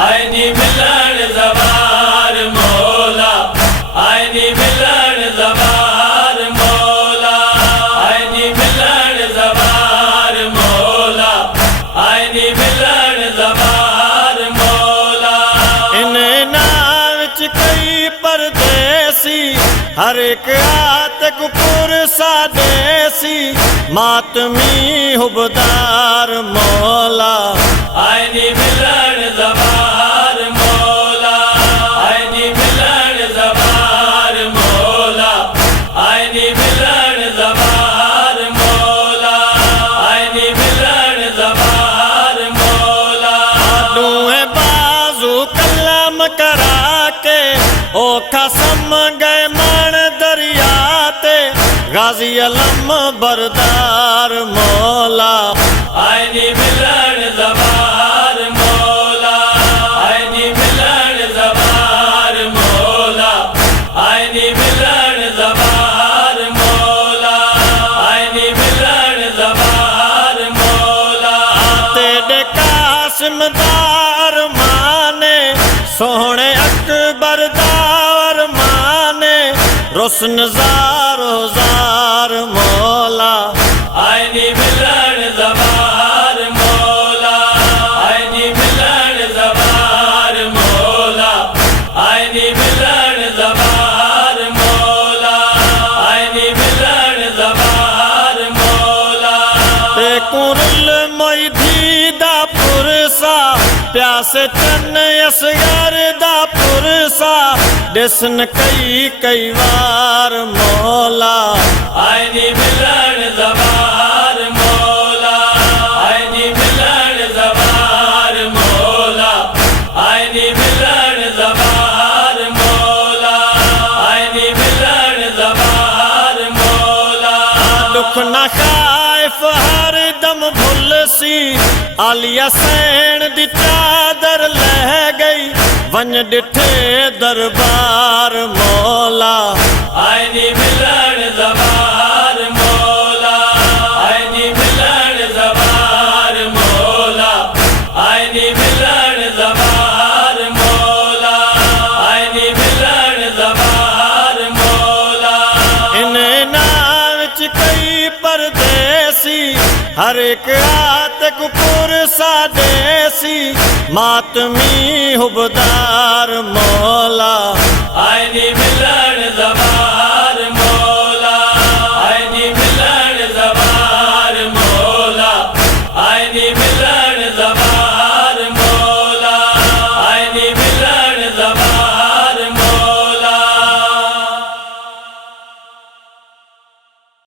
आए नी मिलन ज़वार मौला, आए नी मिलन ज़वार मौला, आए नी मिलन ज़वार मौला, आए नी मिलन ज़वार मौला। इन नाच कई परदेसी, हर एक आतक पुरसा देसी, मातमी हुबदार मौला। आए नी मिलन ज़वार मौला, आए नी मिलन ज़वार मौला, आए नी मिलन ज़वार मौला, आए नी मिलन ज़वार मौला। दूहे बाजू कलम करा के ओखा सम गए मान दरिया ते, गाजी अलम बरदार मौला। आए नी मिलन ज़वार मौला, आए नी मिलन ज़वार मौला, आए नी मिलन ज़वार मौला, आए नी मिलन ज़वार मौला। तेरे कासिम दार माने, सोहने अकबर दार माने, रोशन ज़ारो ज़ार मौला। आए नी मिलन ज़वार मौला, आए नी मिलन ज़वार मौला, आए नी मिलन ज़वार मौला, आए नी मिलन ज़वार मौला। ते कुरल मोइधी दा पुरसा, प्यासे चन असगर दा पुरसा, दिसन कई वार मौला। आए नी मिलन ज़वार मौला, आए नी मिलन ज़वार मौला, आए नी मिलन ज़वार मौला, आए नी मिलन ज़वार मौला। दुख न खाइफ हर दम भुलसी, आलिया सैन दी चादर लह गई, वन डिठे दरबार मौला। आए नी मिलन ज़वार मौला, आए नी मिलन ज़वार मौला, आए नी मिलन ज़वार मौला, आए नी मिलन ज़वार मौला। इन नाच कई परदेसी, हर एक आतक पुरसा देसी, मातमी हुबदार मौला। आए नी मिलन ज़वार